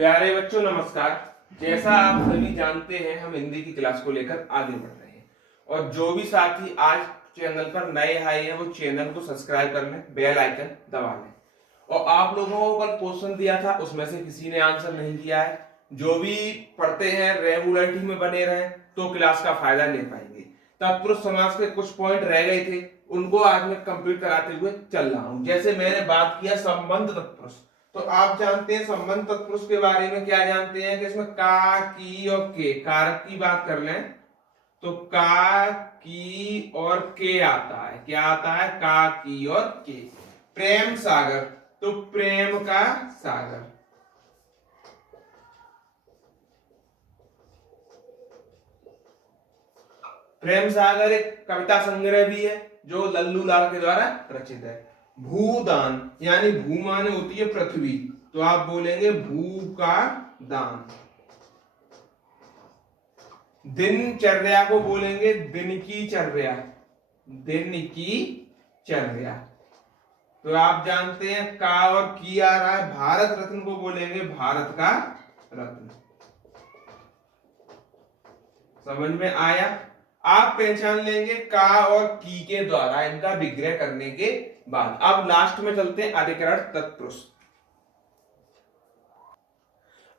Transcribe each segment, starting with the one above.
प्यारे बच्चों नमस्कार। जैसा आप सभी जानते हैं हम हिंदी की क्लास को लेकर आगे बढ़ रहे हैं और जो भी साथी आज चैनल पर नए आए हैं वो चैनल को सब्सक्राइब कर लें, बेल आइकन दबा लें। और आप लोगों को कल क्वेश्चन दिया था उसमें से किसी ने आंसर नहीं किया है। जो भी पढ़ते हैं रेगुलरिटी में बने रहें तो क्लास का फायदा ले पाएंगे। तत्पुरुष समास के कुछ पॉइंट रह गए थे उनको आज मैं कंप्लीट कराते हुए चल रहा हूं। जैसे मैंने बात किया संबंध तत्पुरुष, तो आप जानते हैं संबंध तत्पुरुष के बारे में क्या जानते हैं कि इसमें का, की और के, कारक की बात कर लें तो का, की और के आता है। क्या आता है? का, की और के। प्रेम सागर, तो प्रेम का सागर। प्रेम सागर एक कविता संग्रह भी है जो लल्लू लाल के द्वारा रचित है। भूदान यानी भू माने होती है पृथ्वी, तो आप बोलेंगे भू का दान। दिनचर्या को बोलेंगे दिन की चर्या, दिन की चर्या। तो आप जानते हैं का और की आ रहा है। भारत रत्न को बोलेंगे भारत का रत्न। समझ में आया? आप पहचान लेंगे का और की के द्वारा इनका विग्रह करने के बाद। अब लास्ट में चलते हैं अधिकरण तत्पुरुष।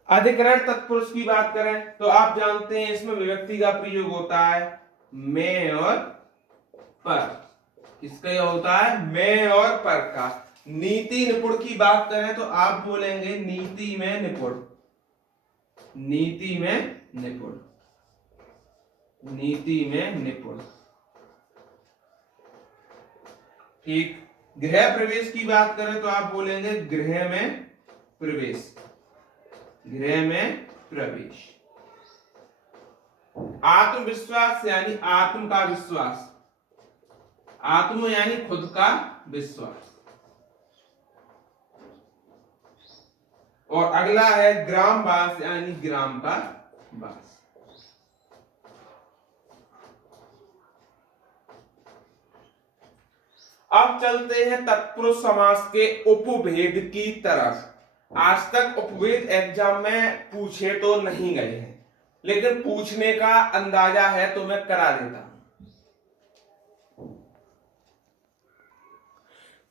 अधिकरण तत्पुरुष की बात करें तो आप जानते हैं इसमें विभक्ति का प्रयोग होता है मैं और पर। किसका होता है? मैं और पर का। नीति निपुण की बात करें तो आप बोलेंगे नीति में निपुण, नीति में निपुण, नीति में निपुण। ठीक। गृह प्रवेश की बात करें तो आप बोलेंगे गृह में प्रवेश, गृह में प्रवेश। आत्मविश्वास यानी आत्म का विश्वास, आत्म यानी खुद का विश्वास। और अगला है ग्रामवास यानी ग्राम का वास। अब चलते हैं तत्पुरुष समास के उपभेद की तरफ। आज तक उपभेद एग्जाम में पूछे तो नहीं गए हैं, लेकिन पूछने का अंदाजा है तो मैं करा देता हूं।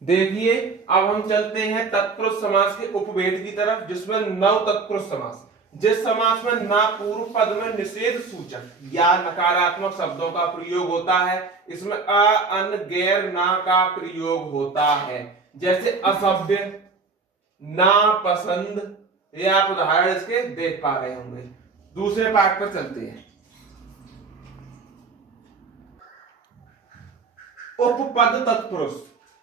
देखिए अब हम चलते हैं तत्पुरुष समास के उपभेद की तरफ, जिसमें नव तत्पुरुष समास। जिस समास में ना पूर्व पद में निषेध सूचक या नकारात्मक शब्दों का प्रयोग होता है, इसमें अ, अन, गैर, ना का प्रयोग होता है। जैसे असभ्य, ना पसंद, ये आप उदाहरण इसके देख पा रहे होंगे। दूसरे पार्ट पर चलते हैं। उपपद तत्पुरुष,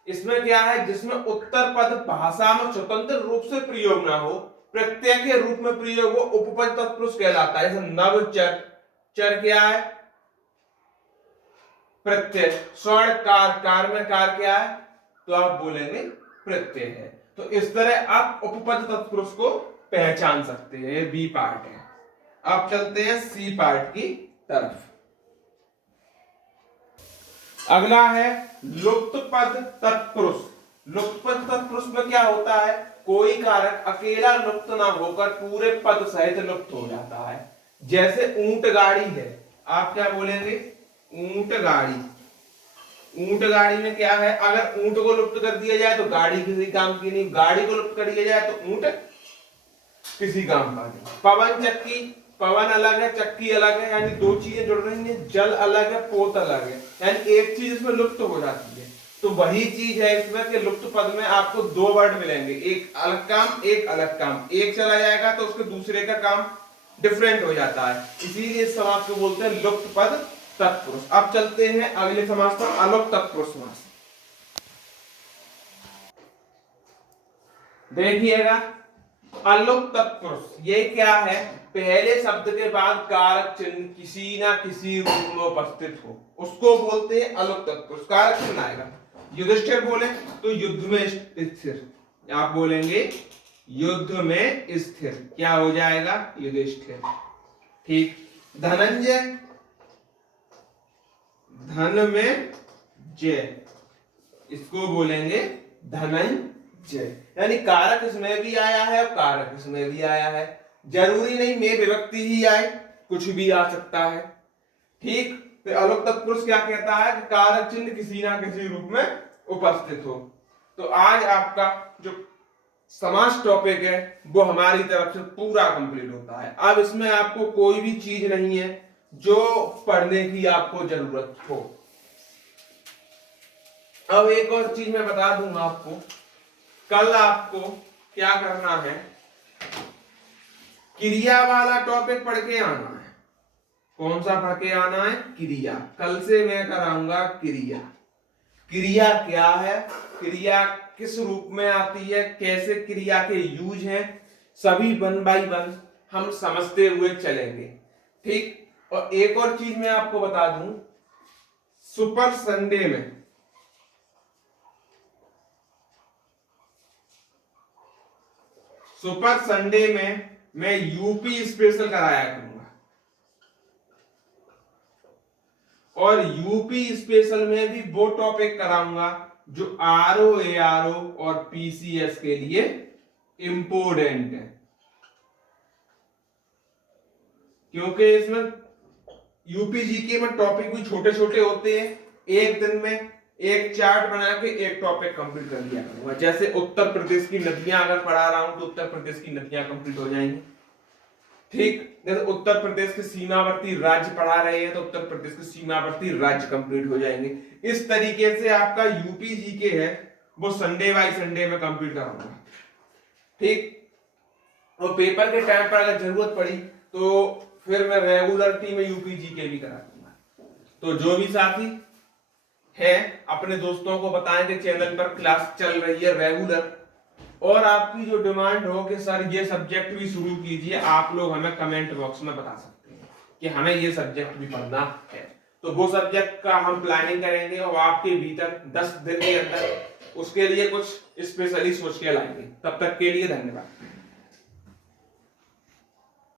इसमें क्या है? जिसमें उत्तर पद भाषा में स्वतंत्र रूप से प्रयोग ना हो, प्रत्यय के रूप में प्रयोग हो, उपपद तत्पुरुष कहलाता है। जैसे नवचर, चर क्या है? प्रत्यय। स्वर्ण कार, कार में कार क्या है? तो आप बोलेंगे प्रत्यय है। तो इस तरह आप उपपद तत्पुरुष को पहचान सकते हैं। बी पार्ट है। अब चलते हैं सी पार्ट की तरफ। अगला है लुप्त पद तत्पुरुष। लुप्त पद तत्पुरुष में क्या होता है? कोई कारक अकेला लुप्त ना होकर पूरे पद सहित लुप्त हो जाता है। जैसे ऊंट गाड़ी है, आप क्या बोलेंगे? ऊंट गाड़ी। ऊंट गाड़ी में क्या है? अगर ऊंट को लुप्त कर दिया जाए तो गाड़ी किसी काम की नहीं, गाड़ी को लुप्त कर दिया जाए तो ऊंट किसी काम का नहीं। पवन चक्की, पवन अलग है, चक्की अलग है, यानी दो चीजें जुड़ रही हैं। जल अलग है, पोत अलग है, यानी एक चीज इसमें लुप्त हो जाती है। तो वही चीज है इसमें कि लुप्त पद में आपको दो वर्ड मिलेंगे, एक अलग काम, एक अलग काम। एक चला जाएगा तो उसके दूसरे का काम डिफरेंट हो जाता है, इसीलिए इस समास को बोलते हैं लुप्त पद तत्पुरुष। अब चलते हैं अगले समास पर, अलुप्त तत्पुरुष समास। देखिएगा अलुप्त तत्पुरुष ये क्या है? पहले शब्द के बाद कारक चिन्ह किसी ना किसी रूप में उपस्थित हो, उसको बोलते हैं अलुप्त तत्पुरुष। कारक चिन्ह आएगा। युधिष्ठिर बोले तो युद्ध में स्थिर, आप बोलेंगे युद्ध में स्थिर। क्या हो जाएगा? युधिष्ठिर। ठीक। धनंजय, धन में जय, इसको बोलेंगे धनंजय। यानी कारक इसमें भी आया है और कारक इसमें भी आया है। जरूरी नहीं में विभक्ति ही आए, कुछ भी आ सकता है। ठीक, तो अलोक तत्पुरुष क्या कहता है कि कारक चिन्ह किसी ना किसी रूप में उपस्थित हो। तो आज आपका जो समास टॉपिक है वो हमारी तरफ से पूरा कंप्लीट होता है। अब इसमें आपको कोई भी चीज नहीं है जो पढ़ने की आपको जरूरत हो। अब एक और चीज मैं बता दूंगा आपको, कल आपको क्या करना है, क्रिया वाला टॉपिक पढ़ के आना है। कौन सा पढ़ के आना है? क्रिया। कल से मैं कराऊंगा क्रिया। क्रिया क्या है, क्रिया किस रूप में आती है, कैसे क्रिया के यूज हैं, सभी 1 बाय 1 हम समझते हुए चलेंगे। ठीक, और एक और चीज मैं आपको बता दूं, सुपर संडे में मैं यूपी स्पेशल कराया करूंगा, और यूपी स्पेशल में भी वो टॉपिक कराऊंगा जो आरओ एआरओ और पीसीएस के लिए इंपोर्टेंट है। क्योंकि इसमें यूपी जीके में टॉपिक भी छोटे छोटे होते हैं, एक दिन में एक चार्ट बना के एक टॉपिक कंप्लीट कर लिया करूंगा। जैसे उत्तर प्रदेश की नदियां अगर पढ़ा रहा हूं तो उत्तर प्रदेश की नदियां कंप्लीट हो जाएंगी। ठीक, जैसे उत्तर प्रदेश के सीमावर्ती राज्य पढ़ा रहे हैं तो उत्तर प्रदेश के सीमावर्ती राज्य कंप्लीट हो जाएंगे। इस तरीके से आपका यूपी जीके है वो संडे बाय संडे में कंप्लीट कराऊंगा। ठीक, और पेपर के टाइम पर अगर जरूरत पड़ी तो फिर मैं रेगुलरिटी में यूपी जीके भी करा दूंगा। तो जो भी साथी है अपने दोस्तों को बताएं कि चैनल पर क्लास चल रही है रेगुलर, और आपकी जो डिमांड हो कि सर ये सब्जेक्ट भी शुरू कीजिए, आप लोग हमें कमेंट बॉक्स में बता सकते हैं कि हमें ये सब्जेक्ट भी पढ़ना है। तो वो सब्जेक्ट का हम प्लानिंग करेंगे और आपके भीतर 10 दिन के अंदर उसके लिए कुछ स्पेशली सोच के लाएंगे। तब तक के लिए धन्यवाद।